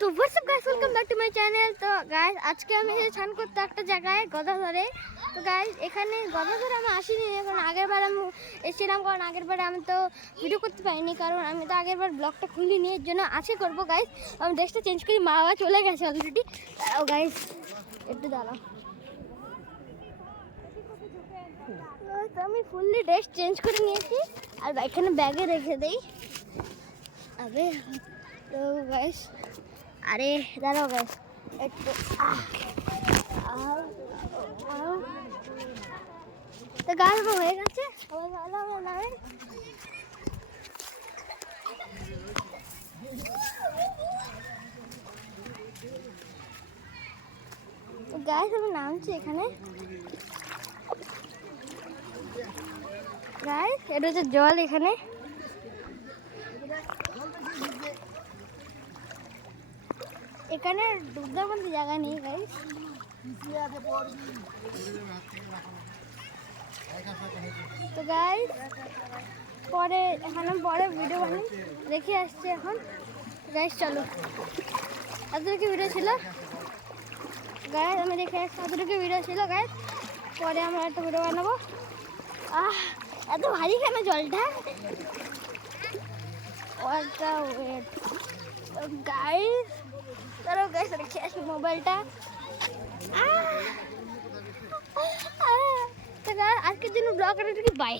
তো WhatsApp guys, welcome back to my channel. তো guys আজকে আমি এসেছি স্নান করতে একটা জায়গায় গদাধরে। তো গাইস এখানে গদাধরে আমি আসিনি, কারণ আগের বার আমি এসেছিলাম, কারণ আগের বারে আমি তো ভিডিও করতে পারিনি, কারণ আমি তো আগের বার ব্লগটা খুলিনি, এর জন্য আজকে করবো। গাইস আমি ড্রেসটা চেঞ্জ করি, মা বাবা চলে গেছে অলরেডি। দাঁড়াও গাইস, একটু দাঁড়াও। তো আমি ফুললি ড্রেস চেঞ্জ করে নিয়েছি, আর এখানে ব্যাগে রেখে দেই। আবে তো গাইস, আরে দাঁড়াও গাইস একটু। তো গাছ হয়ে গেছে, সবাই ভালো হবে নামে। তো গাছ আমি নামছি এখানে। গাইস এটা হচ্ছে জল, এখানে এখানে ডুবদার মধ্যে জায়গা নেই গাইস। তো গাইস পরে এখানে পরে ভিডিও বানাই, দেখে আসছি এখন। গাইস চলো, এতটুকু ভিডিও ছিল গাইস, আমি দেখে আসছি এতটুকু ভিডিও ছিল গাইস। পরে আমরা একটা ভিডিও বানাবো। এত ভারী কেন জলটা, ওটা ওয়েট গাইস। চলো গাইস রেখে আসি মোবাইলটা। তো গাইস আজকের জন্য ব্লগ কি বাই।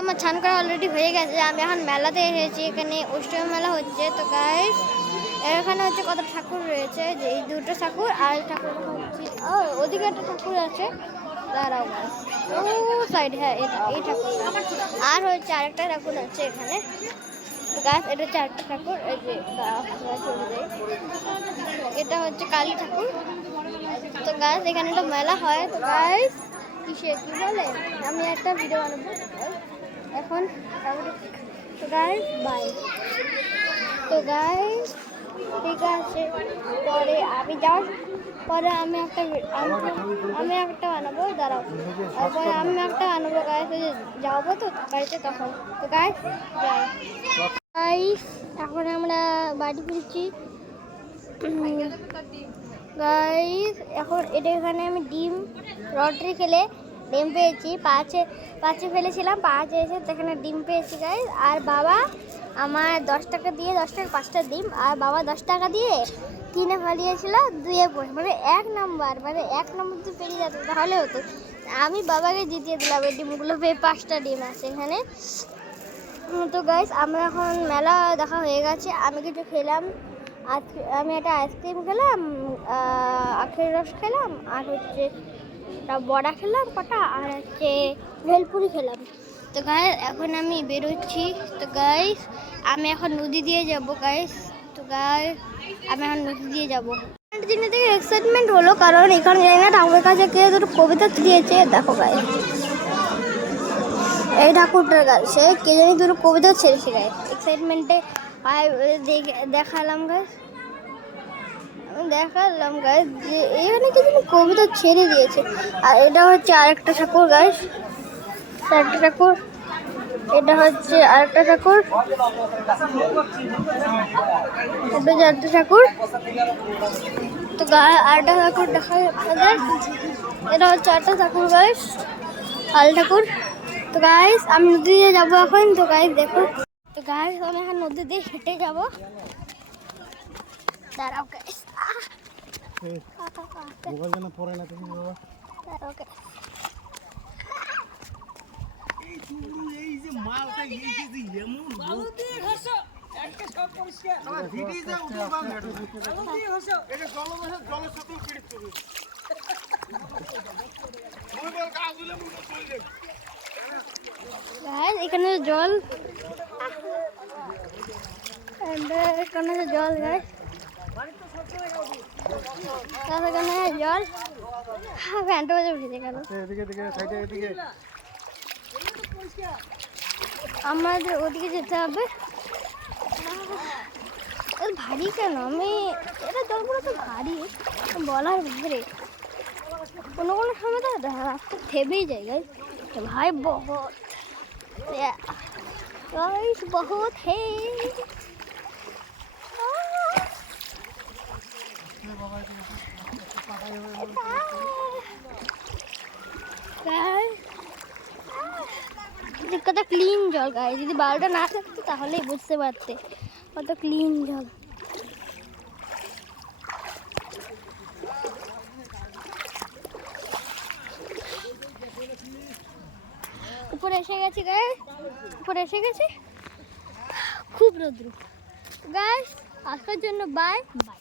আমার স্নান করা অলরেডি হয়ে গেছে, আমি এখন মেলাতে এসেছি, এখানে অষ্টমী মেলা হচ্ছে। তো গাইস এখানে হচ্ছে কত ঠাকুর রয়েছে, যে এই দুটো ঠাকুর আর ঠাকুর হচ্ছে, ওদিকে একটা ঠাকুর আছে, দাঁড়াও গাইস ও সাইড, হ্যাঁ এটা এই ঠাকুর, আর হচ্ছে আরেকটা ঠাকুর আছে এখানে। তো গাইস এটা হচ্ছে আরেকটা ঠাকুর, এই যে চলে যায়, এটা হচ্ছে কালী ঠাকুর। তো গাইস এখানে একটা মেলা হয়। তো গাইস কিসে কি বলে, আমি একটা ভিডিও বানাবো এখন। তো গাইস বাই। তো গাইস ঠিক আছে, পরে আমি যাওয়ার পরে আমি একটা বানাবো, দাঁড়াও। তারপরে আমি একটা বানাবো গাইস, যাবো তো বাড়িতে তখন। তো গাইস যাই। গাইস এখন আমরা বাড়ি ফিরছি গাইস। এখন এটা এখানে আমি ডিম লটারি খেলে ডিম পেয়েছি, পাঁচে ফেলেছিলাম, পাঁচে এসে এখানে ডিম পেয়েছি গাইস। আর বাবা আমার 10 টাকা দিয়ে 10 টাকা 5টা ডিম, আর বাবা 10 টাকা দিয়ে 3-এ ফেলিয়েছিল, 2-এ পড়ে, মানে 1 নম্বর যদি পেরিয়ে যেত তাহলে হতো। আমি বাবাকে জিতিয়ে দিলাম এই ডিমগুলো পেয়ে, 5টা ডিম আছে এখানে। তো গাইস আমরা এখন মেলা দেখা হয়ে গেছে, আমি কিছু খেলাম, আমি একটা আইসক্রিম খেলাম, আখের রস খেলাম, আর হচ্ছে বড়া খেলাম কটা, আর হচ্ছে ভেলপুরি খেলাম। তো গাইস এখন আমি বেরোচ্ছি। তো গাইস আমি এখন নদী দিয়ে যাব গাইস। তো গাইস আমি এখন নদী দিয়ে যাবো। জিনিস থেকে এক্সাইটমেন্ট হলো, কারণ এখানে জানি না ঠাকুরের কাছে কে দুটো কবিতা দিয়েছে, দেখো গাইস এই ঠাকুরটার কাছে কে জানি দুটো কবিতা ছেড়েছে গাইস। এক্সাইটমেন্টে দেখালাম গাইস যে এখানে কিছু কবিতা ছেড়ে দিয়েছে। আর এটা হচ্ছে আরেকটা ঠাকুর গাইস, একটা ঠাকুর, এটা হচ্ছে আরেকটা ঠাকুর, এটা হচ্ছে আরেকটা ঠাকুর। তো আরেকটা ঠাকুর দেখা আপনাদের, এটা হচ্ছে আরেকটা ঠাকুর গাইস, আল ঠাকুর। তো গাইস আমি নদী দিয়ে যাবো এখন। তো গাইস দেখো, তো গাইস আমি এখন নদী দিয়ে হেঁটে যাবো, দাঁড়াও গাইস। পরে না তুমি বাবা, দাঁড়াও গাইস। এই যে মালটা এই যে এমন বালুতে ঘষো একটা সব পরিষ্কার আমার ভিডি যা উঠে বালুতে ঘষো, এটা জলের সাথে পীড়িত করবে মই বল গাছগুলো মুখ চলে যাবে গাইস। এখানে জল, এখানে জল গাইস, এখানে জল, প্যান্টটা বাজে ভিজে গেল। আমাদের ওদিকে যেতে হবে। ভারী কেন, এটা জলগুলো তো ভারী বলার ভিতরে, কোনো সময় তো রাস্তা থেমেই যায় গাইস। ভাই বহুত बहुत है। কত ক্লিন জল গায়ে, যদি বালটা না থাকতো তাহলেই বুঝতে পারতে কত ক্লিন জল। উপরে এসে গেছি গাইস, উপরে এসে গেছি, খুব রোদ্র গাইস। আজকের জন্য বাই বাই।